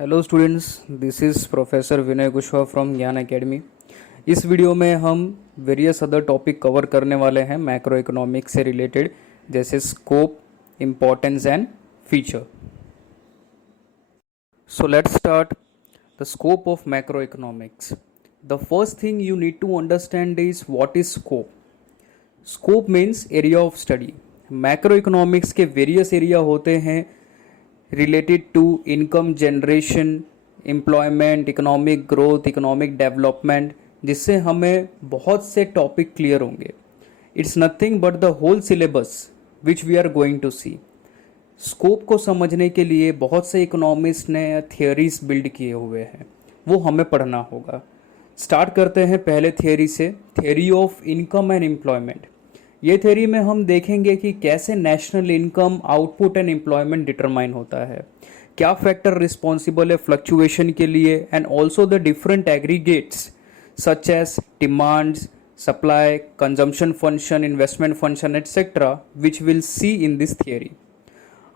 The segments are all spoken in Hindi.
Hello students, this is professor Vinay Kushwaha from Gyan academy. इस वीडियो में हम वेरियस अदर टॉपिक कवर करने वाले हैं मैक्रो इकोनॉमिक्स से रिलेटेड, जैसे scope, importance and feature. So let's start the scope of macro economics. The first thing you need to understand is what is scope. Scope means area of study. Macro economics के वेरियस एरिया होते हैं related to income generation, employment, economic growth, economic development, जिससे हमें बहुत से टॉपिक क्लियर होंगे। It's nothing but the whole syllabus which we are going to see. Scope को समझने के लिए बहुत से इकोनॉमिस्ट ने थियोरीज बिल्ड किए हुए हैं, वो हमें पढ़ना होगा। स्टार्ट करते हैं पहले थियोरी से, theory of income and employment. ये थ्योरी में हम देखेंगे कि कैसे national income, output and employment determine होता है, क्या फैक्टर रिस्पॉन्सिबल है फ्लक्चुएशन के लिए, and also the different aggregates such as demands, supply, consumption function, investment function etcetera, which will see in this theory.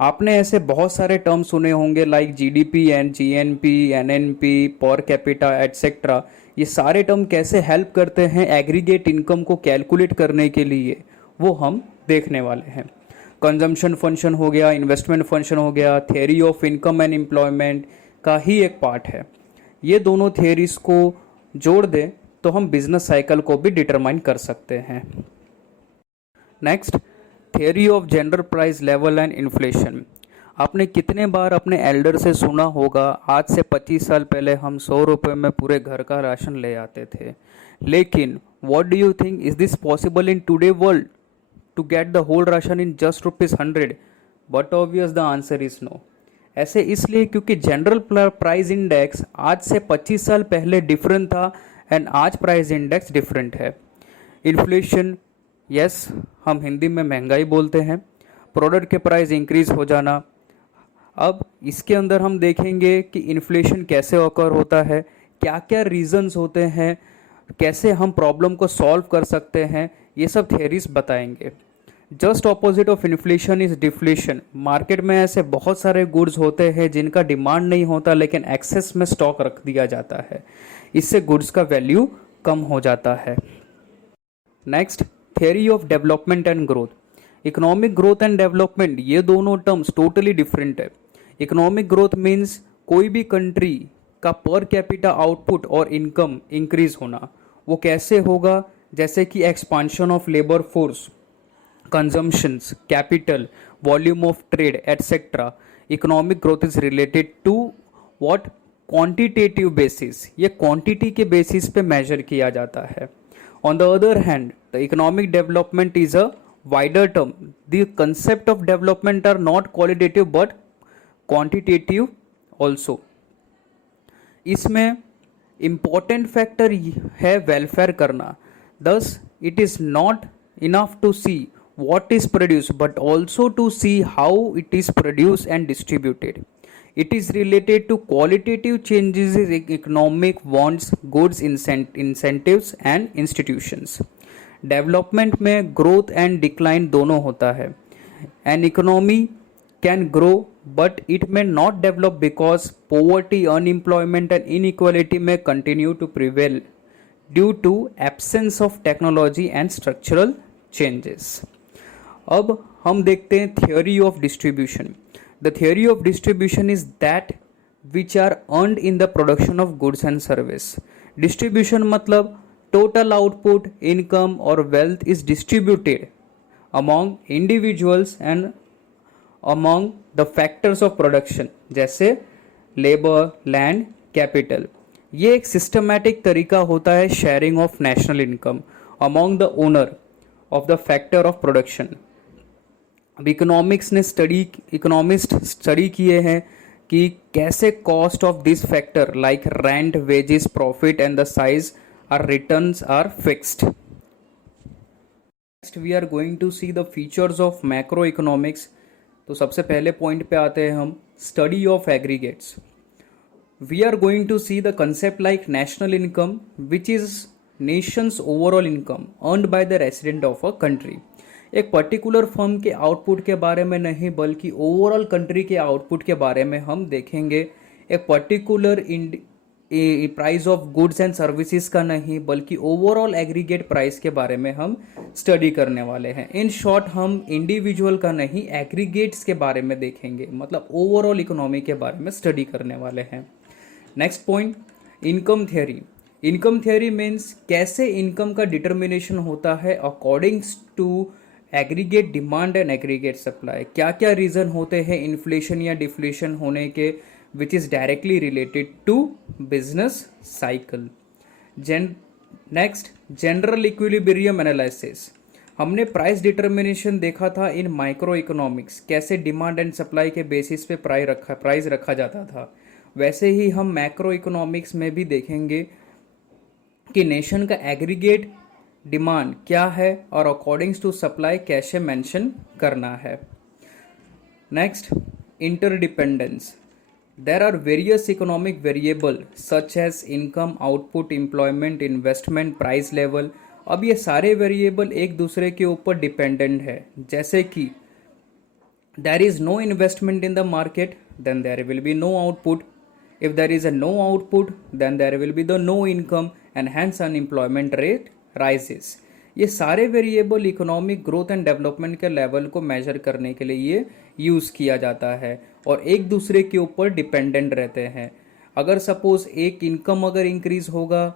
आपने ऐसे बहुत सारे टर्म सुने होंगे like GDP and GNP, NNP, per capita etcetera. ये सारे टर्म कैसे हेल्प करते हैं एग्रीगेट इनकम को कैलकुलेट करने के लिए, वो हम देखने वाले हैं। कंजम्पशन फंक्शन हो गया, इन्वेस्टमेंट फंक्शन हो गया, theory of income and employment का ही एक पार्ट है। ये दोनों थियरीज को जोड़ दें तो हम बिजनेस साइकिल को भी डिटरमाइन कर सकते हैं। Next, theory of general price level and inflation. आपने कितने बार अपने एल्डर से सुना होगा, आज से 25 साल पहले हम 100 रुपये में पूरे घर का राशन ले आते थे। लेकिन what do you think, is this possible in today world to get the whole ration in just ₹100? But obvious the answer is no. ऐसे इसलिए क्योंकि जनरल प्राइस इंडेक्स आज से 25 साल पहले डिफरेंट था एंड आज प्राइस इंडेक्स डिफरेंट है। इन्फ्लेशन, यस, हम हिंदी में महंगाई बोलते हैं, प्रोडक्ट के प्राइस इंक्रीज हो जाना। अब इसके अंदर हम देखेंगे कि इन्फ्लेशन कैसे ऑकर होता है, क्या क्या रीजंस होते हैं, कैसे हम प्रॉब्लम को सॉल्व कर सकते हैं, ये सब थियरीज बताएंगे। Just opposite of inflation is deflation. Market में ऐसे बहुत सारे गुड्स होते हैं जिनका डिमांड नहीं होता लेकिन एक्सेस में स्टॉक रख दिया जाता है, इससे गुड्स का वैल्यू कम हो जाता है। Next, theory of development and growth. Economic growth and development, ये दोनों टर्म्स टोटली डिफरेंट है। इकोनॉमिक ग्रोथ मीन्स कोई भी कंट्री का पर कैपिटा आउटपुट और इनकम इंक्रीज होना। वो कैसे होगा? जैसे कि expansion of labour force, consumptions, capital, volume of trade etcetera. Economic growth is related to what? Quantitative basis. ये क्वांटिटी के बेसिस पे मेजर किया जाता है। On the other hand, the economic development is a wider term. The concept of development are not qualitative but quantitative also. इसमें important factor है welfare करना। Thus it is not enough to see what is produced but also to see how it is produced and distributed. It is related to qualitative changes in economic wants, goods, incentives and institutions. Development में ग्रोथ एंड डिक्लाइन दोनों होता है। An economy can grow but it may not develop because poverty, unemployment and inequality may continue to prevail due to absence of technology and structural changes. अब हम देखते हैं theory of distribution. The theory of distribution is that which are earned in the production of goods and service. Distribution मतलब total output, income or wealth is distributed among individuals and among the factors of production जैसे labor, land, capital। ये एक systematic तरीका होता है sharing of national income among the owner of the factor of production। अब इकोनॉमिस्ट स्टडी किए हैं कि कैसे cost of this factor like rent, wages, profit and the size our returns are fixed. Next we are going to see the features of macroeconomics। तो सबसे पहले पॉइंट पे आते हैं हम, study of aggregates. We are going to see the concept like national income which is nation's overall income earned by the resident of a country. एक पर्टिकुलर फर्म के आउटपुट के बारे में नहीं बल्कि ओवरऑल कंट्री के आउटपुट के बारे में हम देखेंगे एक particular price of goods and services का नहीं, बल्कि ओवरऑल एग्रीगेट प्राइस के बारे में हम स्टडी करने वाले हैं। इन शॉर्ट हम इंडिविजुअल का नहीं, एग्रीगेट्स के बारे में देखेंगे, मतलब ओवरऑल इकोनॉमी के बारे में स्टडी करने वाले हैं। Next point, income theory. Income theory means कैसे इनकम का डिटर्मिनेशन होता है accordings to aggregate demand and aggregate supply. क्या क्या रीज़न होते हैं इन्फ्लेशन या डिफ्लेशन होने के, which is directly related to business cycle. Next, general equilibrium analysis. हमने प्राइस डिटर्मिनेशन देखा था इन माइक्रो इकोनॉमिक्स, कैसे डिमांड एंड सप्लाई के बेसिस पे प्राइस रखा जाता था। वैसे ही हम मैक्रो इकोनॉमिक्स में भी देखेंगे कि नेशन का एग्रीगेट डिमांड क्या है और अकॉर्डिंग्स टू सप्लाई कैसे मेंशन करना है। Next, interdependence. There are various economic variable such as income, output, employment, investment, price level. अब ये सारे वेरिएबल एक दूसरे के ऊपर डिपेंडेंट है। जैसे कि there is no investment in the market, then there will be no output. If there is a no output, then there will be the no income and hence unemployment rate rises. ये सारे variable economic growth and development के लेवल को मेजर करने के लिए ये यूज़ किया जाता है और एक दूसरे के ऊपर डिपेंडेंट रहते हैं। अगर सपोज एक इनकम अगर इंक्रीज होगा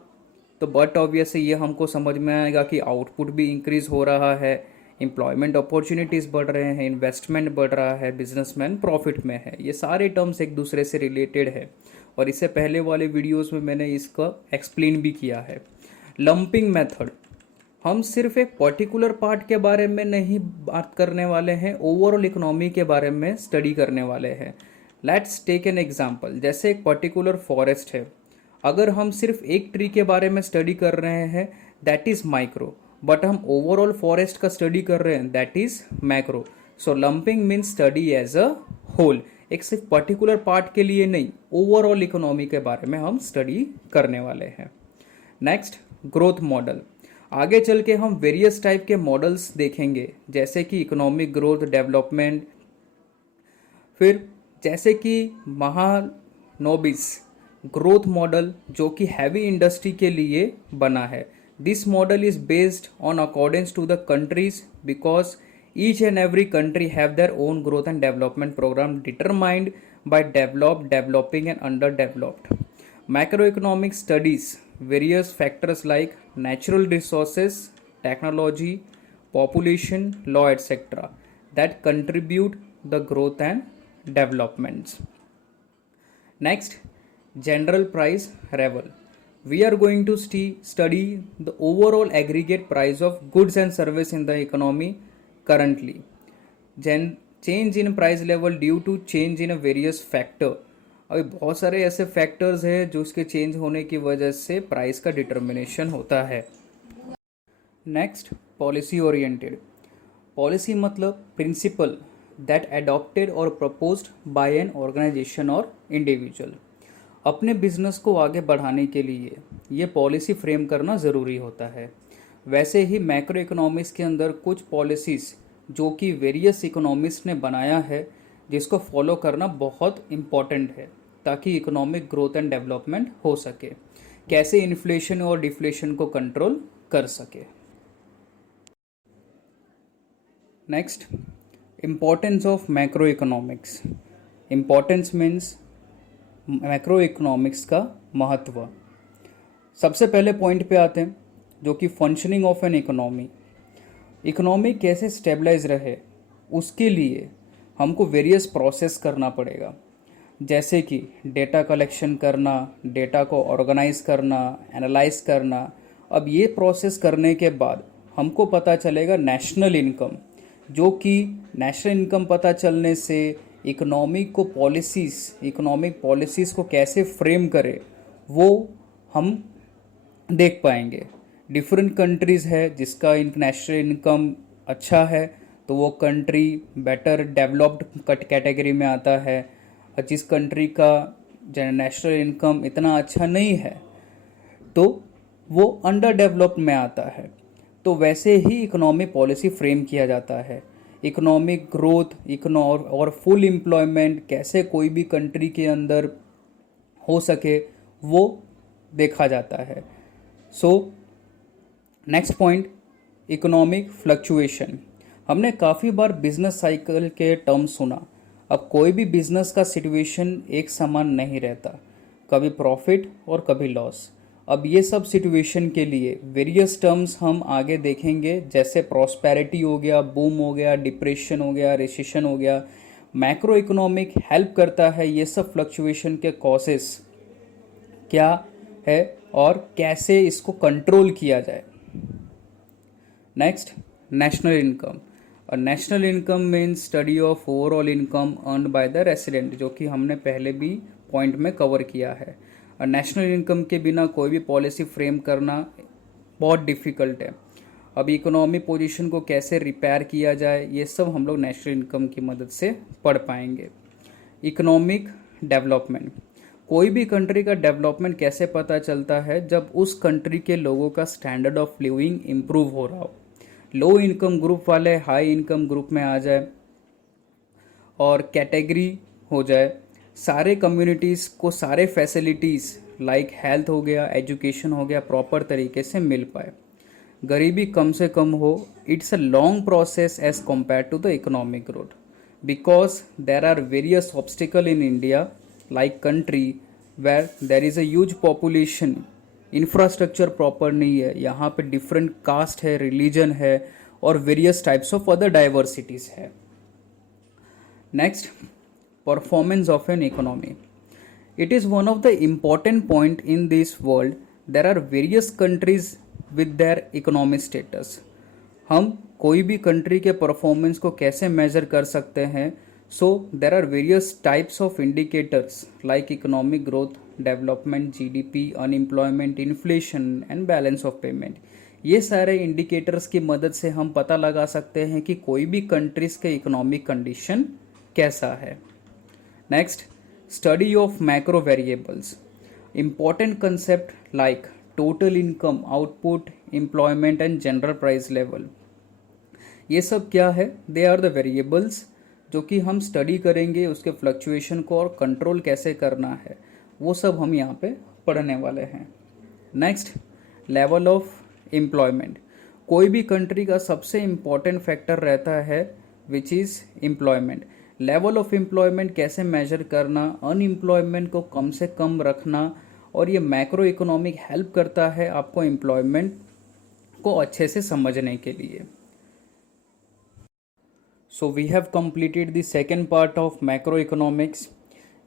तो बट ऑब्वियसली ये हमको समझ में आएगा कि आउटपुट भी इंक्रीज हो रहा है, एम्प्लॉयमेंट अपॉर्चुनिटीज़ बढ़ रहे हैं, इन्वेस्टमेंट बढ़ रहा है, बिजनेसमैन प्रॉफिट में है। ये सारे टर्म्स एक दूसरे से रिलेटेड है और इससे पहले वाले वीडियोस में मैंने इसका एक्सप्लेन भी किया है। लंपिंग मेथड, हम सिर्फ एक पर्टिकुलर पार्ट के बारे में नहीं बात करने वाले हैं, ओवरऑल इकोनॉमी के बारे में स्टडी करने वाले हैं। Let's take an example. जैसे एक पर्टिकुलर फॉरेस्ट है, अगर हम सिर्फ एक ट्री के बारे में स्टडी कर रहे हैं दैट इज़ माइक्रो, बट हम ओवरऑल फॉरेस्ट का स्टडी कर रहे हैं that is macro. So lumping means study as a whole, एक सिर्फ पर्टिकुलर पार्ट के लिए नहीं, ओवरऑल इकोनॉमी के बारे में हम स्टडी करने वाले हैं। Next, growth model. आगे चल के हम वेरियस टाइप के मॉडल्स देखेंगे, जैसे कि इकोनॉमिक ग्रोथ, डेवलपमेंट, फिर जैसे कि महानोबिस ग्रोथ मॉडल जो कि हैवी इंडस्ट्री के लिए बना है। This model is based on accordance to the countries because each and every country have their own growth and development program determined by developed, developing and underdeveloped. Macroeconomic studies various factors like natural resources, technology, population, law, etc. that contribute the growth and developments. Next, general price level. We are going to study the overall aggregate price of goods and service in the economy currently. Change in price level due to change in a various factor. अभी बहुत सारे ऐसे फैक्टर्स हैं जो उसके चेंज होने की वजह से प्राइस का डिटर्मिनेशन होता है। Next, policy oriented. पॉलिसी मतलब प्रिंसिपल दैट अडॉप्टेड और प्रपोज्ड बाय एन ऑर्गेनाइजेशन और इंडिविजुअल। अपने बिजनेस को आगे बढ़ाने के लिए ये पॉलिसी फ्रेम करना ज़रूरी होता है। वैसे ही मैक्रो इकोनॉमिक्स के अंदर कुछ पॉलिसीज़ जो कि वेरियस इकोनॉमिस्ट ने बनाया है, जिसको फॉलो करना बहुत इम्पॉर्टेंट है ताकि इकोनॉमिक ग्रोथ एंड डेवलपमेंट हो सके, कैसे इन्फ्लेशन और डिफ्लेशन को कंट्रोल कर सके। Next, importance of macro economics. Importance means macro economics का महत्व। सबसे पहले पॉइंट पे आते हैं जो कि functioning of an economy. Economy कैसे स्टेबलाइज रहे उसके लिए हमको वेरियस प्रोसेस करना पड़ेगा, जैसे कि डेटा कलेक्शन करना, डेटा को ऑर्गेनाइज करना, एनालाइज करना। अब ये प्रोसेस करने के बाद हमको पता चलेगा नेशनल इनकम, जो कि नेशनल इनकम पता चलने से इकोनॉमिक पॉलिसीज़ को कैसे फ्रेम करे वो हम देख पाएंगे। डिफरेंट कंट्रीज़ है जिसका नेशनल इनकम अच्छा है तो वो कंट्री बेटर डेवलप्ड कैटेगरी में आता है, और जिस कंट्री का नेशनल इनकम इतना अच्छा नहीं है तो वो अंडर डेवलप्ड में आता है। तो वैसे ही इकोनॉमिक पॉलिसी फ्रेम किया जाता है। इकोनॉमिक ग्रोथ और फुल एम्प्लॉयमेंट, कैसे कोई भी कंट्री के अंदर हो सके वो देखा जाता है। So next point, economic fluctuation. हमने काफ़ी बार बिजनेस साइकिल के टर्म सुना। अब कोई भी बिजनेस का सिचुएशन एक समान नहीं रहता, कभी प्रॉफिट और कभी लॉस। अब ये सब सिचुएशन के लिए वेरियस टर्म्स हम आगे देखेंगे, जैसे प्रॉस्पेरिटी हो गया, बूम हो गया, डिप्रेशन हो गया, रिसेशन हो गया। मैक्रो इकोनॉमिक हेल्प करता है ये सब फ्लक्चुएशन के कॉजेस क्या है और कैसे इसको कंट्रोल किया जाए। Next, national income. और national income means study of overall income earn by the resident, जो कि हमने पहले भी पॉइंट में कवर किया है। और नेशनल इनकम के बिना कोई भी पॉलिसी फ्रेम करना बहुत डिफ़िकल्ट है। अब इकोनॉमी पोजीशन को कैसे रिपेयर किया जाए, ये सब हम लोग नेशनल इनकम की मदद से पढ़ पाएंगे। इकोनॉमिक डेवलपमेंट, कोई भी कंट्री का डेवलपमेंट कैसे पता चलता है, जब उस कंट्री के लोगों का स्टैंडर्ड ऑफ लिविंग इम्प्रूव हो रहा हो, लो इनकम ग्रुप वाले हाई इनकम ग्रुप में आ जाए और कैटेगरी हो जाए, सारे कम्युनिटीज़ को सारे फैसिलिटीज़ लाइक हेल्थ हो गया, एजुकेशन हो गया, प्रॉपर तरीके से मिल पाए, गरीबी कम से कम हो। It's a long process as compare to the economic growth, because there are various obstacle in India like country where there is a huge population, infrastructure proper नहीं है, यहाँ पे डिफरेंट कास्ट है, रिलीजन है और various types of other diversities है। Next, performance of an economy. It is one of the important point in this world. There are various countries with their economic status. हम कोई भी कंट्री के परफॉर्मेंस को कैसे मेजर कर सकते हैं? So there are various types of indicators like economic growth, development, GDP, unemployment, inflation and balance of payment. ये सारे इंडिकेटर्स की मदद से हम पता लगा सकते हैं कि कोई भी कंट्रीज के इकोनॉमिक कंडीशन कैसा है। Next, study of macro variables. Important concept like total income, output, employment and general price level. ये सब क्या है? They are the variables जो कि हम स्टडी करेंगे, उसके फ्लक्चुएशन को और कंट्रोल कैसे करना है वो सब हम यहाँ पे पढ़ने वाले हैं। Next, level of employment. कोई भी कंट्री का सबसे इम्पॉर्टेंट फैक्टर रहता है which is employment. Level of employment कैसे मेजर करना, अनएम्प्लॉयमेंट को कम से कम रखना, और ये मैक्रो इकोनॉमिक हेल्प करता है आपको एम्प्लॉयमेंट को अच्छे से समझने के लिए। So we have completed the second part of macroeconomics.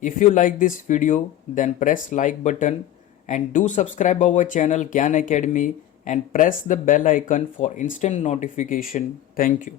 If you like this video, then press like button and do subscribe our channel Gyan Academy and press the bell icon for instant notification. Thank you.